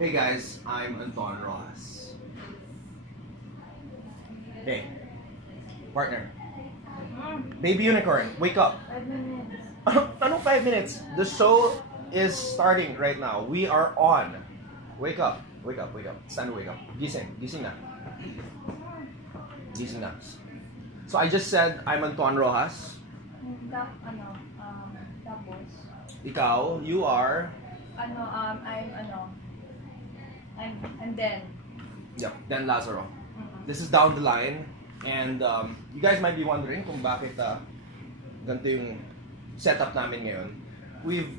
Hey guys, I'm Anton Rojas. Hey, partner. Baby Unicorn, wake up. 5 minutes. Anong 5 minutes? The show is starting right now. We are on. Wake up. Wake up, wake up. It's time to wake up. Gising. Gising na. Gising na. So I just said I'm Anton Rojas. Tapos, Ikaw, you are... I'm Den. Yep, Dan Lazaro. This is Down the Line. And you guys might be wondering kung bakit ganito yung setup namin ngayon.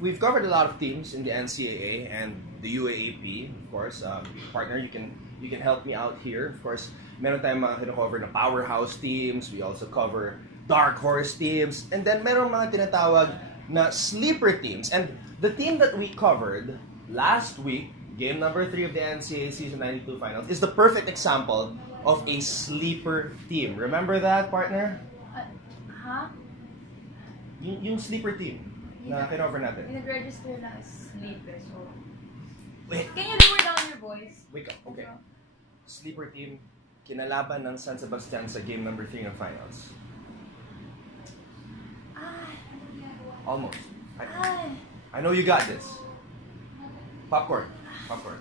We've covered a lot of teams in the NCAA and the UAAP, of course. Partner, you can help me out here. Of course, meron tayong mga kino-cover na powerhouse teams. We also cover dark horse teams. And then meron mga tinatawag na sleeper teams. And the team that we covered last week, game number 3 of the NCAA Season 92 Finals, is the perfect example of a sleeper team. Remember that, partner? Yung sleeper team na kinover natin. Nag-register na as sleeper, so... Wait. Can you lower down your voice? Wake up, okay. Sleeper team, kinalaban ng San Sebastian sa game number 3 ng finals. Almost. I know you got this. Popcorn. Popcorn.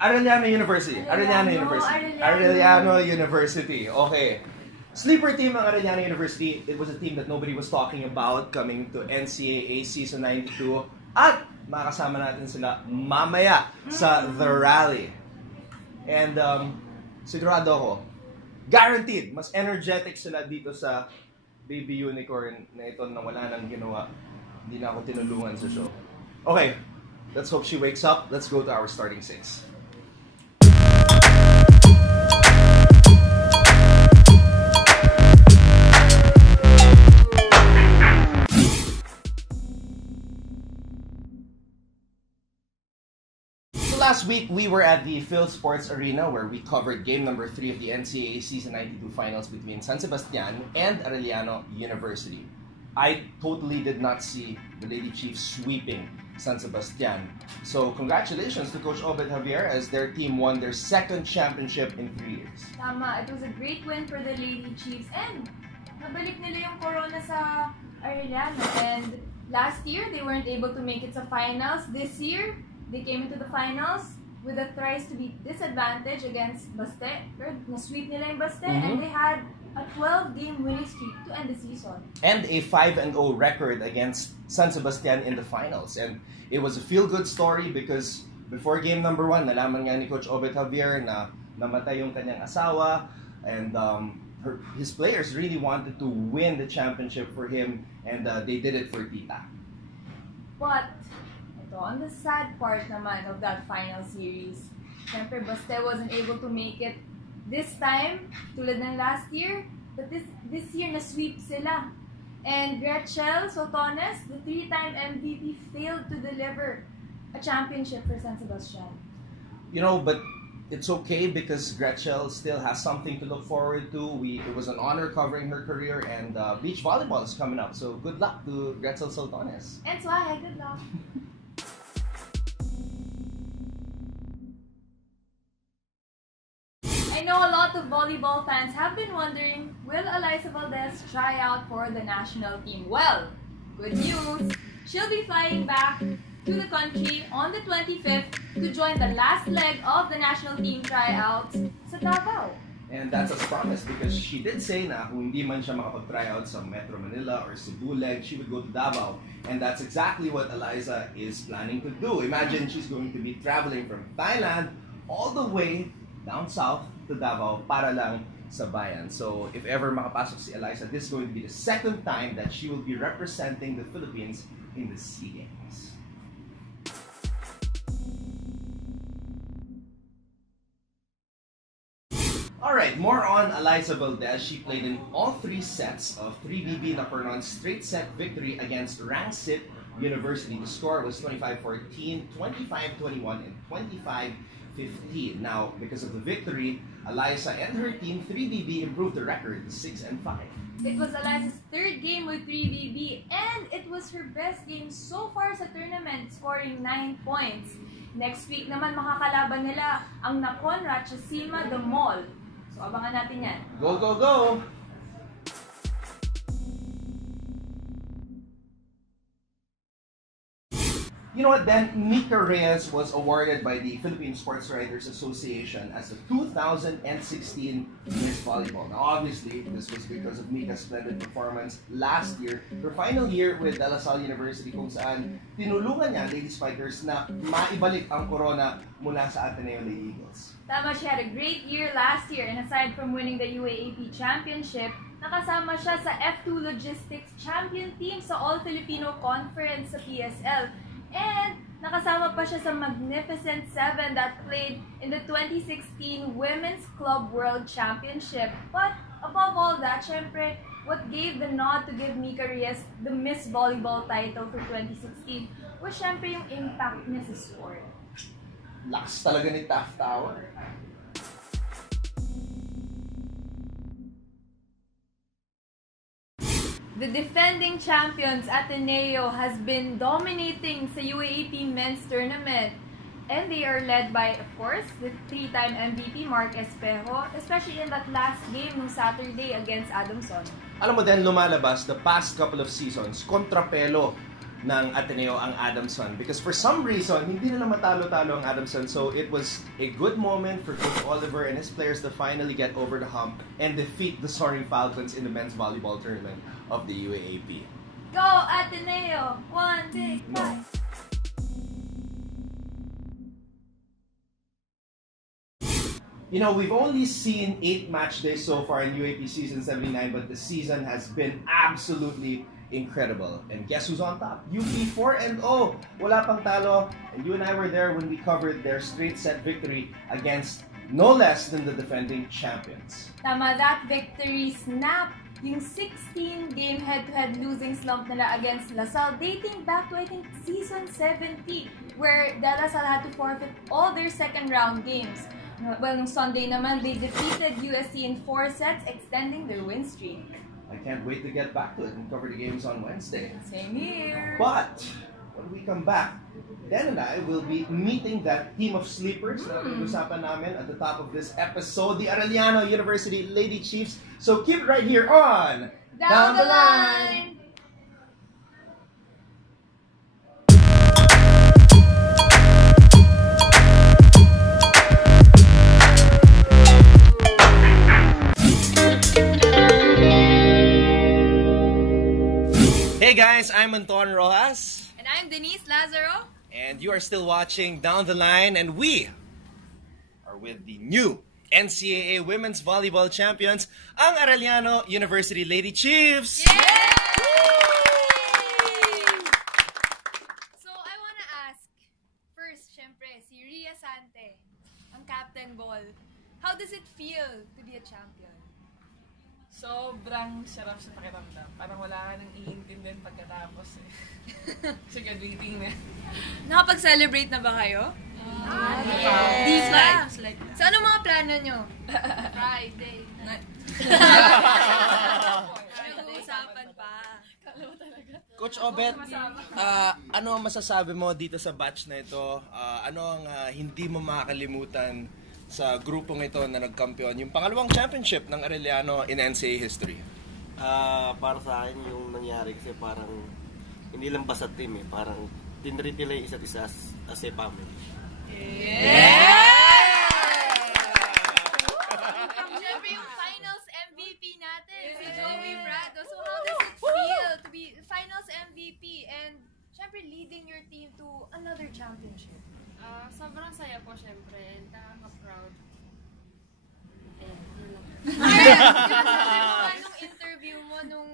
Arellano University. Arellano University. Okay. Sleeper team ng Arellano University. It was a team that nobody was talking about coming to NCAA Season 92. At makakasama natin sila mamaya sa The Rally. And sigurado ako, guaranteed, mas energetic sila dito sa Baby Unicorn na ito na wala nang ginawa. Hindi na ako tinulungan sa show. Okay, let's hope she wakes up. Let's go to our starting 6. Last week, we were at the Phil Sports Arena where we covered game number 3 of the NCAA Season 92 Finals between San Sebastian and Arellano University. I totally did not see the Lady Chiefs sweeping San Sebastian. So congratulations to Coach Obed Javier as their team won their second championship in 3 years. Tama, it was a great win for the Lady Chiefs and nabalik nila yung corona sa Arellano. And last year, they weren't able to make it sa finals. This year, they came into the finals with a thrice-to-beat disadvantage against Baste. Na-sweep nila yung Baste, and they had a 12-game winning streak to end the season. And a 5-0 record against San Sebastian in the finals. And it was a feel-good story because before game number 1, nalaman nga ni Coach Obed Javier na namatay yung kanyang asawa, and his players really wanted to win the championship for him, and they did it for Tita. But on the sad part naman of that final series, syempre Baste wasn't able to make it this time, tulad ng last year, but this year na-sweep sila. And Gretchel Sotones, the 3-time MVP, failed to deliver a championship for San Sebastian. You know, but it's okay because Gretchel still has something to look forward to. It was an honor covering her career, and beach volleyball is coming up, so good luck to Gretchel Sotones. And Swahe, good luck. I know a lot of volleyball fans have been wondering, will Alyssa Valdez try out for the national team? Well, good news! She'll be flying back to the country on the 25th to join the last leg of the national team tryouts sa Davao. And that's as promised because she did say na kung hindi man siya makapag-tryout sa Metro Manila or Cebu leg, she would go to Davao. And that's exactly what Alyssa is planning to do. Imagine she's going to be traveling from Thailand all the way down south to Davao para lang sa bayan. So if ever makapasok si Alyssa, this is going to be the second time that she will be representing the Philippines in the SEA Games. Alright, more on Alyssa Valdez. She played in all 3 sets of 3BB Napornon's straight set victory against Rangsit University. The score was 25-14, 25-21, and 25-15. Now, because of the victory, Eliza and her team 3BB improved the record to 6-5. It was Eliza's third game with 3BB and it was her best game so far sa tournament, scoring 9 points. Next week naman makakalaban nila ang Nakon Ratchasima The Mall. So abangan natin yan. Go, go, go! You know what then? Mika Reyes was awarded by the Philippine Sports Writers Association as the 2016 Miss Volleyball. Now obviously, this was because of Mika's splendid performance last year, her final year with De La Salle University, kung saan tinulungan niya Lady Spikers na maibalik ang corona mula sa Ateneo Lady Eagles. Tama, she had a great year last year and aside from winning the UAAP Championship, nakasama siya sa F2 Logistics Champion Team sa All-Filipino Conference sa PSL. And nakasama pa siya sa Magnificent Seven that played in the 2016 Women's Club World Championship. But above all that, syempre, what gave the nod to give Mika Reyes the Miss Volleyball title for 2016 was syempre yung impact niya sa sport. Lakas talaga ni Taft Tower. The defending champions Ateneo has been dominating sa UAAP men's tournament. And they are led by, of course, the 3-time MVP Mark Espejo, especially in that last game nung Saturday against Adamson. Alam mo din, lumalabas the past couple of seasons, kontrapelo ng Ateneo ang Adamson. Because for some reason, hindi na matalo-talo ang Adamson. So it was a good moment for Coach Oliver and his players to finally get over the hump and defeat the Soaring Falcons in the men's volleyball tournament of the UAAP. Go Ateneo! 1 big fight! You know, we've only seen 8 match days so far in UAP Season 79, but the season has been absolutely incredible. And guess who's on top? UP 4-0. Wala pang talo. And you and I were there when we covered their straight set victory against no less than the defending champions. Tama, that victory snapped yung 16-game head-to-head losing slump nila against La Salle dating back to, I think, Season 70, where De La Salle had to forfeit all their second-round games. Well, nung Sunday naman, they defeated USC in 4 sets, extending their win streak. I can't wait to get back to it and cover the games on Wednesday. Same here. But when we come back, Dan and I will be meeting that team of sleepers na pinag-usapan namin at the top of this episode, the Arellano University Lady Chiefs. So keep it right here on Down the Line! Hey guys, I'm Anton Rojas. And I'm Denise Lazaro. And you are still watching Down the Line, and we are with the new NCAA Women's Volleyball Champions, ang Arellano University Lady Chiefs! Yay! So, I wanna ask, first, syempre, si Ria Sante, ang Captain Ball. How does it feel to be a champion? Sobrang sarap sa pakiramdam. Parang wala ka nang iintindihan pagkatapos eh. Kasi graduating na. Nakapag-celebrate na ba kayo? Yes. Di pa. So, ano mga plano nyo? Friday. Nag-uusapan pa. Coach Obet, ano ang masasabi mo dito sa batch na ito? Ano ang hindi mo makakalimutan sa grupong ito na nagkampiyon? Yung pangalawang championship ng Arellano in NCAA history. Para sa akin yung nangyari kasi parang hindi lang basta team eh. Parang tinreat nila yung isa't isa as a family. Siyempre yung finals MVP natin, si Joey Brado. So how does it feel to be finals MVP and siyempre leading your team to another championship? Sobrang saya po syempre and nakaka-proud. Sabi mo nga nung interview mo, nung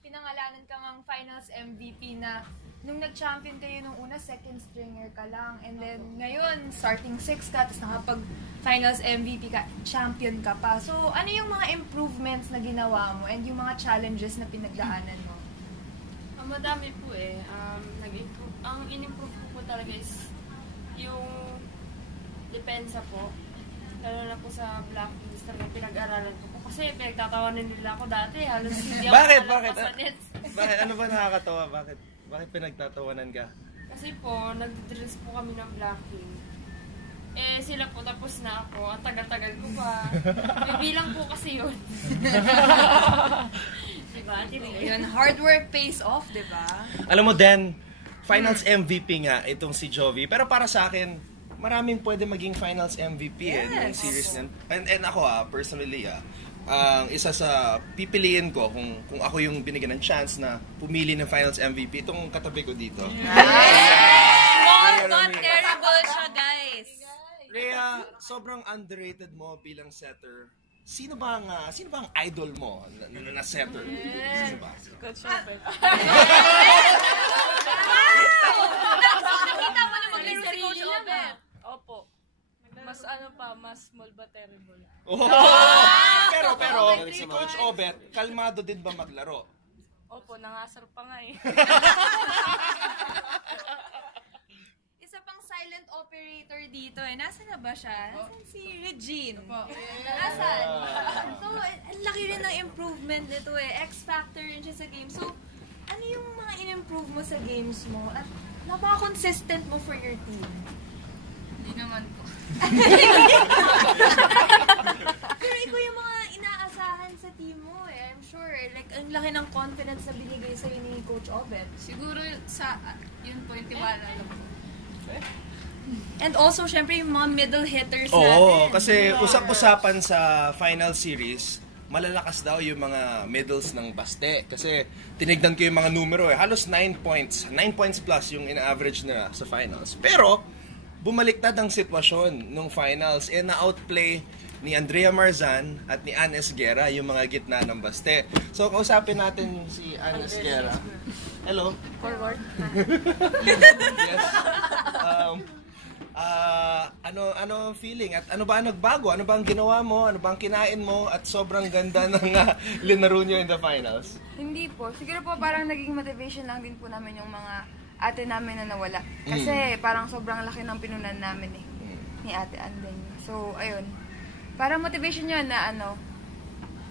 pinangalanan ka ng finals MVP na nung nag-champion kayo nung una, second stringer ka lang. And then ngayon, starting 6 ka, tapos nakapag-finals MVP ka, champion ka pa. So, ano yung mga improvements na ginawa mo and yung mga challenges na pinagdaanan mo? Madami po eh. Ang in-improve ko po talaga is yung depensa po. Lalo na po sa Blacklist na pinag-aralan ko po. Kasi pinagtatawanan nila ako dati. Halos hindi ako Bakit? sa nets. Bakit? Ano ba nakakatawa? Bakit pinagtatawanan ka? Kasi po, nag-dress po kami ng Blackpink. Eh, sila po tapos na ako. Ang tagal-tagal ko pa. May bilang po kasi yun. Diba? Yun, hard work pays off, diba? Alam mo, Dan, Finals MVP nga itong si Jovi. Pero para sa akin, maraming pwede maging Finals MVP ng series niyan. And ako personally, isa sa pipiliin ko kung ako yung binigyan ng chance na pumili ng Finals MVP, itong katabi ko dito. Small but terrible siya, guys. Rhea, sobrang underrated mo bilang setter. Sino ba ang idol mo na setter? Sino ba? Coach Obet. Nakita mo na maglaro si Coach Obet. Opo. Mas mas small but terrible. Oh! Pero si Coach Obet, kalmado din ba maglaro? Opo, nangasar pa nga eh. Isa pang silent operator dito eh. Nasaan na ba siya? Nasaan si Regine? Nasaan? So, ang laki rin ng improvement nito eh. X-factor rin siya sa game. So, ano yung mga in-improve mo sa games mo? At napaka-consistent mo for your team? Hindi naman po. Pero ikaw yung mga inaasahan sa team mo eh. I'm sure. Like, ang laki ng confidence na binigay sa'yo ni Coach Obet. Siguro yun po yung tiwala lang po. And also, syempre, yung mga middle hitters Oo, natin. kasi usap-usapan sa final series, malalakas daw yung mga middles ng Baste. Kasi tinignan ko yung mga numero eh. Halos 9 points. 9 points plus yung ina-average na sa finals. Pero, bumaliktad ang sitwasyon nung finals. Eh, na-outplay ni Andrea Marzan at ni Ann Esguerra yung mga gitna ng Baste. So, kausapin natin si Ann Esguerra. Hello. Forward. Yes. Ano ang feeling? At ano ba ang nagbago? Ano ba ang ginawa mo? Ano ba ang kinain mo? At sobrang ganda ng linaro nyo in the finals. Hindi po. Siguro po parang naging motivation lang din po namin yung mga ate namin na nawala. Kasi parang sobrang laki ng pinunan namin eh. Ni ate Anden. So, ayun. Parang motivation yun na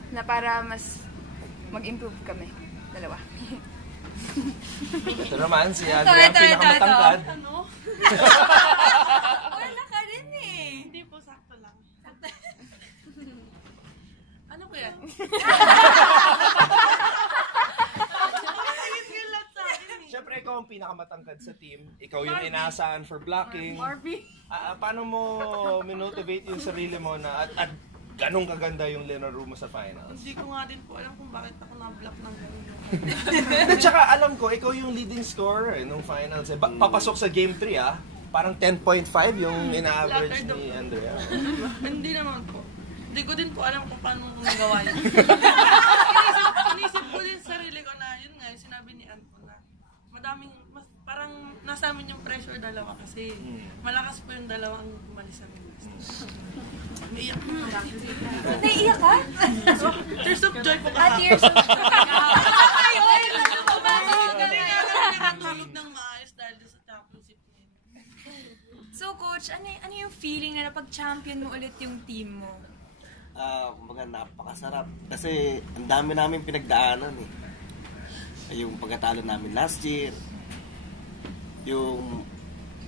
na para mas mag-improve kami. Dalawa. Ito naman, si Andrea, ang pinakamatangkad. Ano? Wala ka rin eh. Hindi po, sakto lang. Ano ba yan? Siyempre, ikaw ang pinakamatangkad sa team. Ikaw yung inaasahan for blocking. Marvy. Paano mo minotivate yung sarili mo na at ganong kaganda yung linaro mo sa finals? Hindi ko nga din po alam kung bakit ako na-block ng gano'n. At saka alam ko, ikaw yung leading scorer nung finals. Papasok sa game 3 parang 10.5 yung ina-average ni Andrea. Hindi naman po. Hindi ko din po alam kung paano ko nagawa yun. Inisip ko din sa sarili ko na yun nga, yung sinabi ni Ann po na madaming, parang nasa amin yung pressure dalawa kasi malakas po yung dalawang umalis ang naiiyak po lang. Naiiyak ka? Tears of joy po At kahapon. years of ayun! Hindi nga kami nakatulog ng maayos dahil sa championship niya. So, Coach, ano yung feeling na napag-champion mo ulit yung team mo? Kumbaga napakasarap. Kasi ang dami namin pinagdaanan eh. Yung pagkatalo namin last year.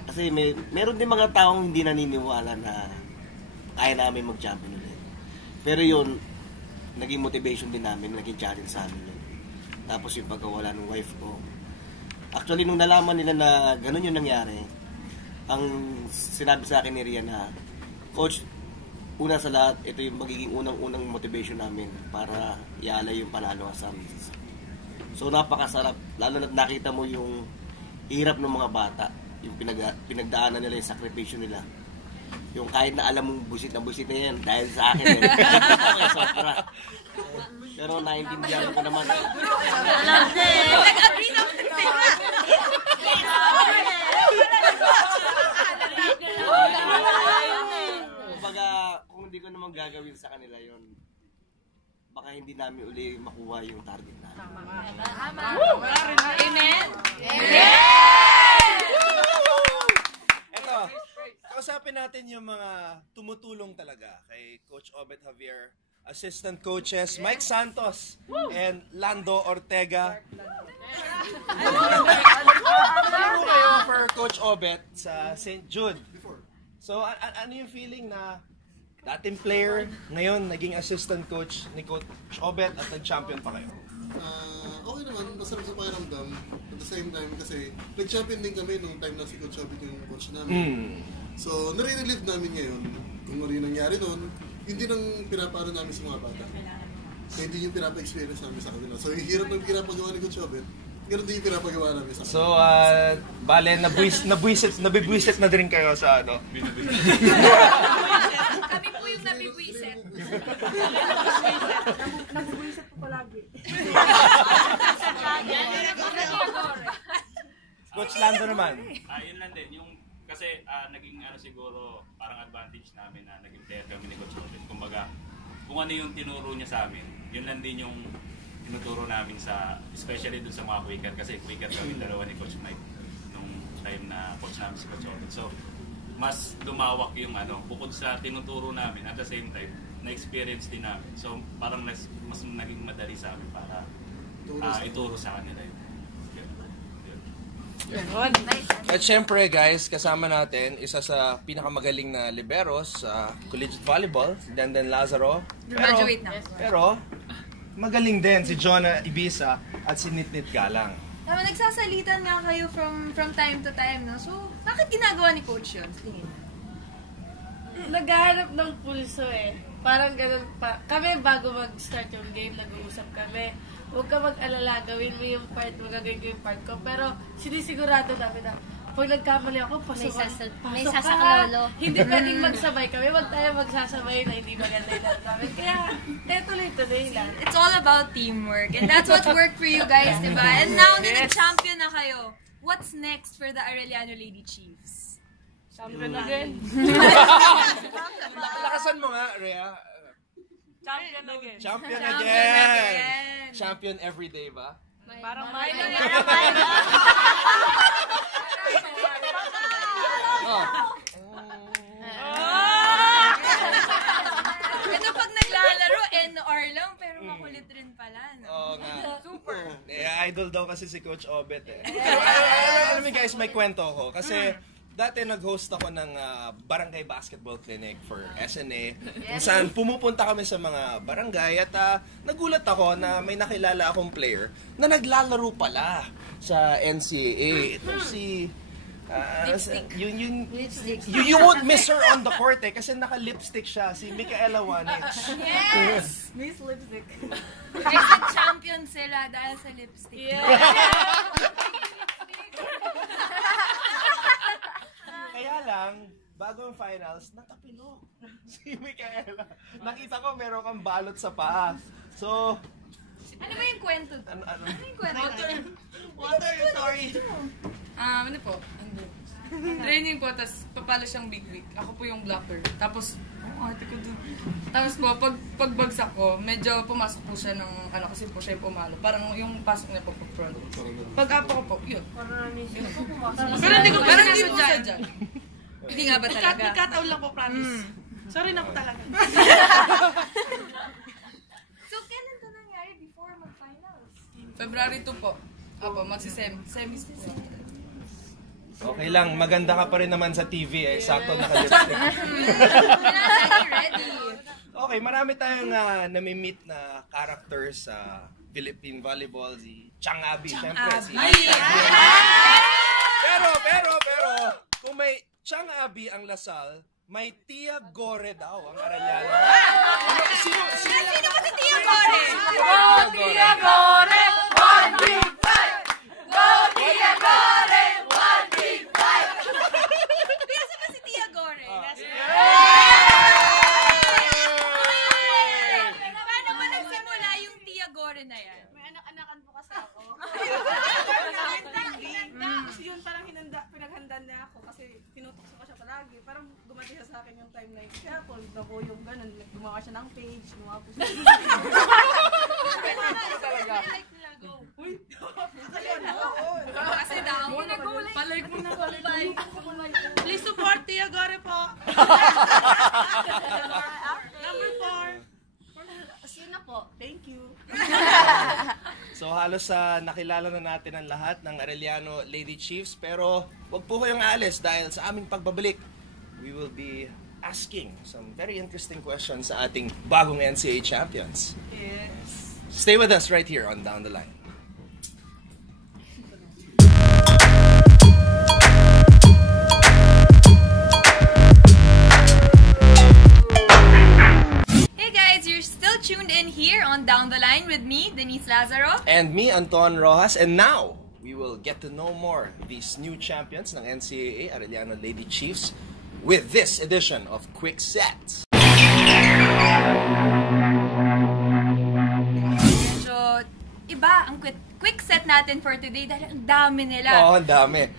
Kasi meron din mga taong hindi naniniwala na kaya namin mag-champion ulit. Pero yun, naging motivation din namin, naging challenge sa amin yun. Tapos yung pagkawala ng wife ko. Actually, nung nalaman nila na ganun yung nangyari, ang sinabi sa akin ni Rhea na, Coach, una sa lahat, ito yung magiging unang-unang motivation namin para ialay yung panalo sa amin. So napakasarap, lalo na nakita mo yung hirap ng mga bata, yung pinagdaanan nila, yung sakripisyo nila. Yung kahit na alam mong busit na yan dahil sa akin. Okay, sobra. Pero naiintindihan ko naman. Nag-agree naman sila. Kumbaga, kung hindi ko naman gagawin sa kanila yon, baka hindi namin uli makuha yung target namin. Tama. Amen? Ito, kausapin natin yung mga tumutulong talaga kay Coach Obet Javier, assistant coaches Mike Santos and Lando Ortega. Ano kayo for Coach Obet sa St. Jude? So, ano yung feeling na dating player, ngayon naging assistant coach ni Coach Obet at nag-champion pa kayo? Okay naman, masarap sa pakiramdam. At the same time kasi nag-champion din kami nung time na si Coach Obet yung coach namin. So, nare-relieve namin ngayon kung ano yung nangyari noon. Yun din ang pinaparo namin sa mga bata. Kaya hindi yung pinapa-experience namin sa kanila. So, yung hirap ng pinapagawa ni Coach Obet, ganoon din yung pinapagawa namin sa kanila. So, bale, nabibwisit na din kayo sa ano? Kami po yung nabibwisit. Nabubwisit po palagi. Coach Lando naman. Yun lang din, yung kasi naging siguro parang advantage namin na naging player kami ni Coach Obet. Kumbaga, kung ano yung tinuro niya sa amin, yun lang din yung tinuturo namin especially dun sa mga quicker kasi quicker kami dalawa ni Coach Mike nung time na coach namin si Coach Obet. So, mas lumawak yung bukod sa tinuturo namin at the same time, na-experience din namin. So, parang mas naging madali sa amin para ituro sa kanila yun. At syempre guys, kasama natin isa sa pinakamagaling na liberos sa collegiate volleyball, si Denden Lazaro. Graduate na. Pero magaling din si Jonah Ibiza at si Nitnit Galang. Tama, nagsasalitan nga kayo from time to time, no? So, bakit ginagawa ni Coach yun? Tingin. Naghahanap ng pulso eh. Parang ganun pa. Kami bago mag-start yung game, nag-uusap kami. Huwag ka mag-alala, gawin mo yung part, magagawin ko yung part ko. Pero sinisigurado namin na pag nagkamali ako, pasok may ka. sasaklolo. Hindi pwedeng magsabay kami. Huwag tayo magsasabay na hindi maganda yung lahat namin. Kaya, tuloy-tuloy lang. It's all about teamwork. And that's what worked for you guys, diba? And now na nag-champion na kayo, what's next for the Arellano Lady Chiefs? Champion again. Lakasan mo nga, Rhea. Champion again. Champion again! Champion every day ba? Parang Ito pag naglalaro, NR lang, pero makulit rin pala, no? Oo nga. Super. Idol daw kasi si Coach Obet eh. Alam mo guys, may kwento ko. Kasi dati nag-host ako ng barangay basketball clinic for SNA. Kung saan pumupunta kami sa mga barangay at nagulat ako na may nakilala akong player na naglalaro pala sa NCAA. Ito si... you won't miss her on the court eh kasi naka-lipstick siya, si Micaela Wanich. Yes! Miss Lipstick. Kasi champion sila dahil sa lipstick. Kaya lang, bago ang finals, natapilok si Micaela. Nakita ko meron kang balot sa paa. So, ano ba yung kwento? Ano yung kwento? Water story. Ano po? Training po, tapos papalo siyang big week. Ako po yung blocker. Tapos, ate ko dun. Tapos po, pagbagsak ko, medyo pumasok po siya ng, kasi po siya yung pumalo. Parang yung pasok niya po front. Pag-apo ko po, yun. Pero hindi ko po sinasadya. Hindi nga ba talaga? Nagkataon lang po, promise. Sorry na po talaga. So, kailan ito nangyari before mag-finals? February 2 po. Apo, magsi-semis po. okay lang, maganda ka pa rin naman sa TV eh. Sakto naka-lipstick. Ready. Okay, marami tayong nami-meet na characters sa Philippine volleyball. Si Chang Abi, syempre. Si pero, kung may Chang Abi ang Lasal, may Tia Gore daw ang Arellano. Sino ba si Tia Gore? Tia Gore! One big fight! Go Tia Gore! One big fight! Bisa ba si Tia Gore? Paano ba nagsimula yung Tia Gore na yan? May anak-anakan po kasi ako. Kasi yun parang pinaghandaan na ako kasi tinutokso ko siya palagi. Parang gumati siya sa akin yung time na yun. Kaya po, na po yung ganun. Gumawa siya ng page, gumawa po siya. Talaga. Uy! Ayun, oo. Kasi daw, palike mo na, palike. Please support Tia Gore po. Number 4. Sino po? Thank you. So halos nakilala na natin ang lahat ng Arellano Lady Chiefs, pero wag po kayong aalis dahil sa aming pagbabalik, we will be asking some very interesting questions sa ating bagong NCAA champions. Yes. Stay with us right here on Down the Line. Hey guys, you're still tuned in here on Down the Line with me, Denise Lazaro. And me, Anton Rojas, and now we will get to know more these new champions ng NCAA Arellano Lady Chiefs with this edition of Quick Sets. So, iba ang quick set natin for today dahil ang dami nila. Oo, ang dami.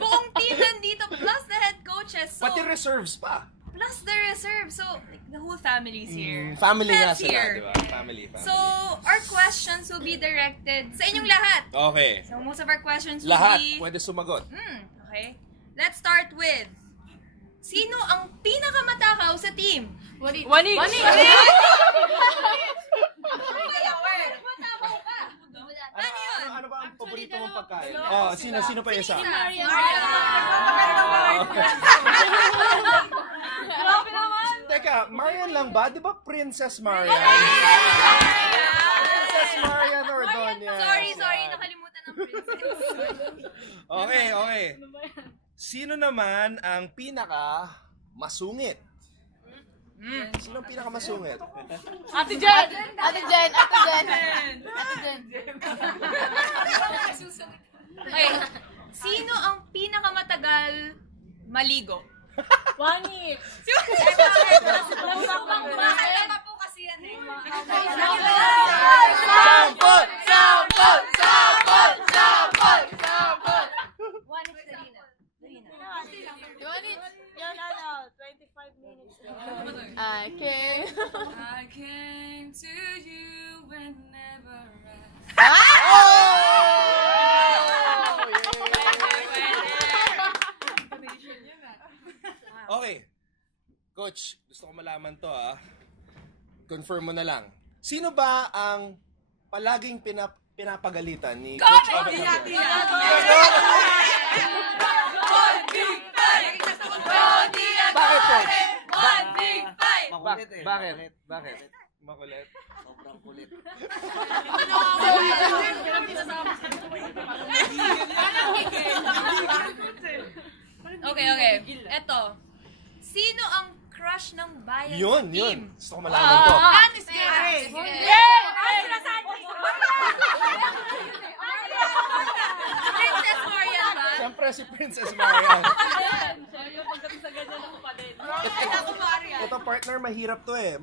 Buong team nandito plus the head coaches. So, Pati reserves pa. plus the reserve. So, like, the whole family's here. Family nga Pets sila, here. di ba? Family. So, our questions will be directed sa inyong lahat. Okay. So, most of our questions will Lahat be... pwede sumagot. Okay. Let's start with... Sino ang pinakamatakaw sa team? Wani! Ano yun? Ano ba ang paborito mong pagkain? Sino pa yung isa? Grabe naman! Teka, Marian lang ba? Di ba Princess Marian? Princess Marian Ordonez. Sorry. Nakalimutan ng princess. Okay. Sino naman ang pinaka masungit? Sino ang pinaka masungit? Ate Jen! Okay. Sino ang pinakamatagal maligo? Wani! Mahalaga po kasi yan eh. Sampol! One is Darina. 25 minutes. I came. I came to you whenever I... Okay. Coach, gusto ko malaman to Confirm mo na lang. Sino ba ang palaging pinapagalitan ni Coach Abel? Bakit, Coach? Bakit? Makulit. Sobrang kulit. Okay. Eto. Sino ang crush ng bayan Yun. team? Gusto ko malaman to. Anis Gare! Princess Marian ba? Siyempre si Princess Marian. Ito partner, mahirap to eh.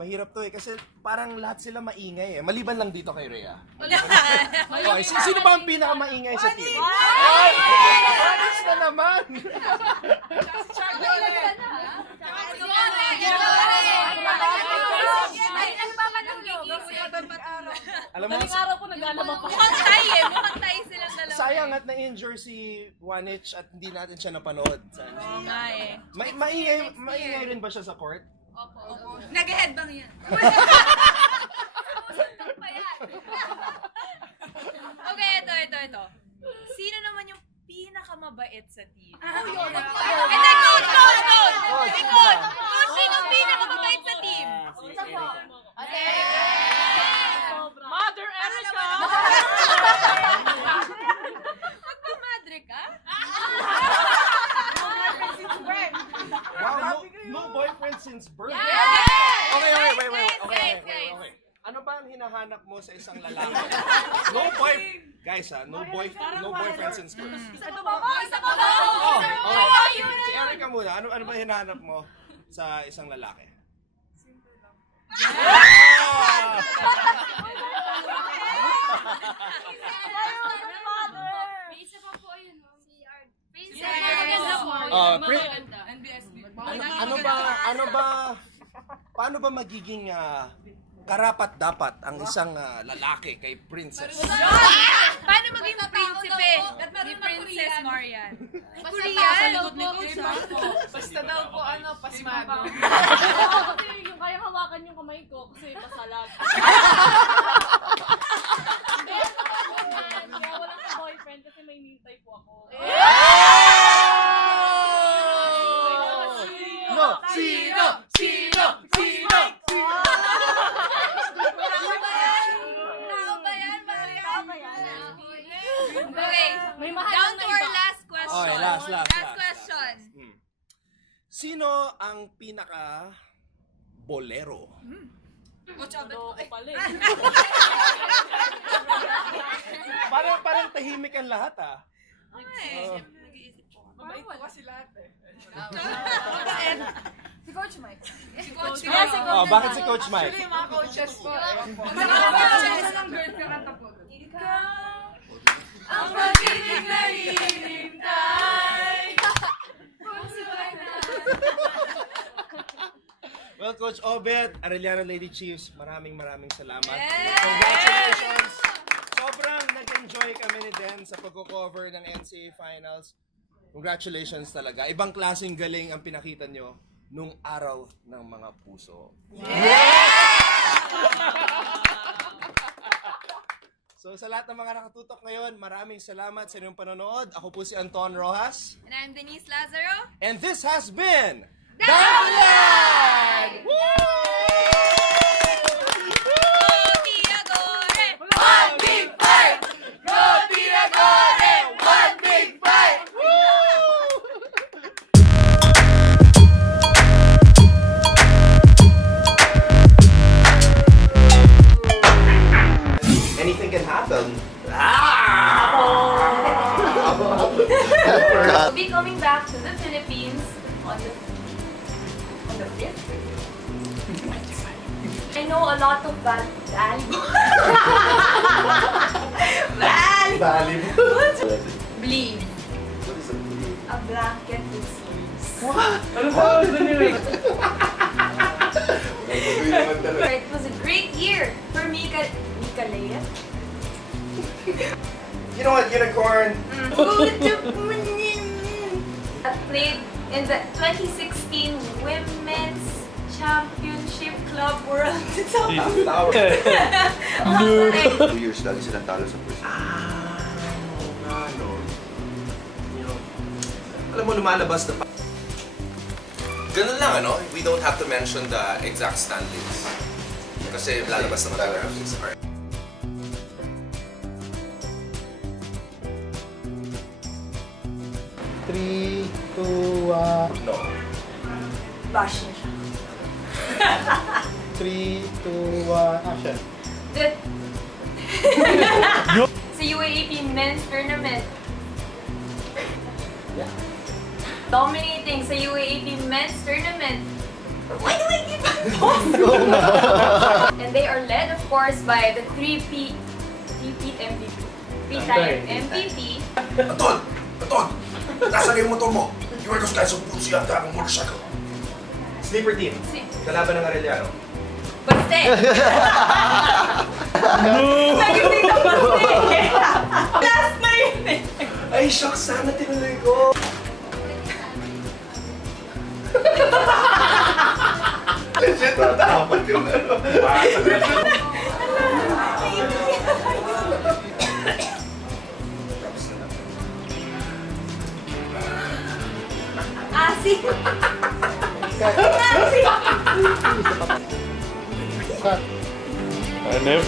Kasi parang lahat sila maingay eh. Maliban lang dito kay Rhea. Okay, sino ba ang pinaka-maingay sa team? Anis na naman! Alam mo, Mukhang tayo silang dalawa. sayang at na-injure si Wanich at hindi natin siya napanood. Oo nga eh. Maingay rin ba siya sa court? Opo. Nag-headbang yan. Okay, ito. Sino naman yung pinakamabait sa team? Hindi, coach! Coach, sino ang pinakamabait sa team? Mother Erica! Magpamadre ka? Wow, no boyfriend since birth? Yes! Okay, wait. Guys. Ano ba ang hinahanap mo sa isang lalaki? No boyfriend since birth. Isa pa ba? Okay. Si Erica muna, ano ba hinahanap mo sa isang lalaki? May isa pa po ayun, si Ard. Paano ba magiging karapat-dapat ang isang lalaki kay Princess? Paano maging prinsipe ni Princess Marian? Basta daw po pasmado. Kasi yung kaya hawakan yung kamay ko kasi pasalag. Kaya walang boyfriend kasi may nintay po ako. Sino? Okay, down to our last question. Okay, last question. Sino ang pinaka bolero? Parang tahimik ang lahat Mabait po kasi lahat Si Coach Mike. Bakit si Coach Mike? Actually, yung mga coaches po. Ang pag-ibig na hinintay. Well, Coach Obet, Arellano Lady Chiefs, maraming salamat. Congratulations! Sobrang nag-enjoy kami ni Den sa pagko-cover ng NCAA Finals. Congratulations talaga. Ibang klaseng galing ang pinakita nyo nung araw ng mga puso. So sa lahat ng mga nakatutok ngayon, maraming salamat sa inyong panonood. Ako po si Anton Rojas. And I'm Denise Lazaro. And this has been Dabulan! One big fight! Go Tigre! One big fight! Anything can happen. We'll be coming back to the Philippines on the 5th. I know a lot of Bleed. What is a bleed? A blanket with sleeves. What? It was a great year for Mika Leia. You know what, Unicorn? I played in the 2016 Women's Championship Club World. 2 years lagi silang talo sa first. Alam mo, lumalabas na pa. Ganun lang, ano? We don't have to mention the exact standings. Kasi lalabas naman tayo. 3, 2, 1. No. Bash niya siya. 3, 2, 1, action. Sa UAAP Men's Tournament. Yeah. Dominating sa UAAP Men's Tournament. Why do I keep on pausing? And they are led, of course, by the three-peat MVP. Three-time MVP. Anton! Anton! Nasaan yung motor mo? You are those guys who puts you after akong motorcycle. Sleeper team. Kalaban ng Arellano. Baste! Nag-ibig na baste! Last na yun eh! Ay, shucks! Sana tinuloy ko! Legit na dapat yung ano. Asin! Cut. Ano yung